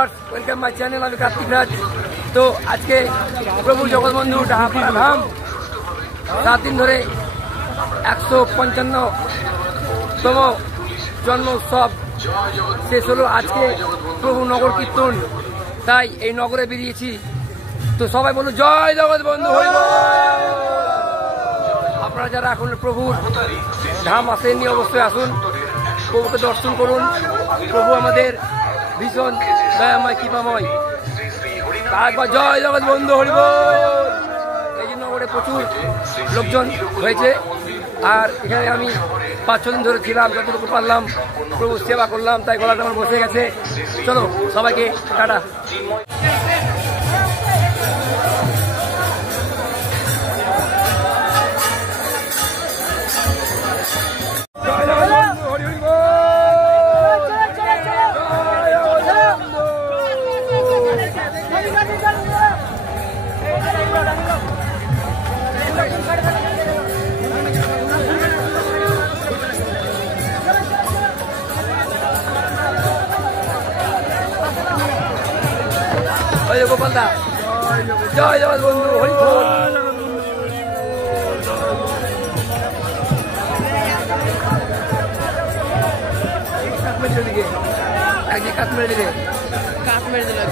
Viewers, welcome my channel. আমি কার্তিক রাজ। তো আজকে প্রভু জগৎবন্ধু ডাহাপাড়া ধাম 7 দিন ধরে 155তম জন্ম উৎসব শেষ হলো আজকে। প্রভু নগর কীর্তন, তাই এই নগরে বেরিয়েছি। তো সবাই বলুন জয় জগৎবন্ধু হরি বল। আপনারা যারা এখন প্রভুর ধাম আসেননি অবশ্যই আসুন, প্রভুকে দর্শন করুন। প্রভু আমাদের ভীষণ দয়াময় কৃপাময়। তারপর জয় জগৎবন্ধু হরি বল। এই যে নগরে প্রচুর লোকজন হয়েছে, আর এখানে আমি 5-6 দিন ধরে ছিলাম, যতটুকু পারলাম প্রভু সেবা করলাম, তাই গলাটা আমার বসে গেছে। চলো সবাইকে টাটা। জয় গোপাল দা, জয় জগৎবন্ধু হরি বল। কাশ্মীরের দিকে, কাশ্মীরের দিকে, কাশ্মীরের দিকে।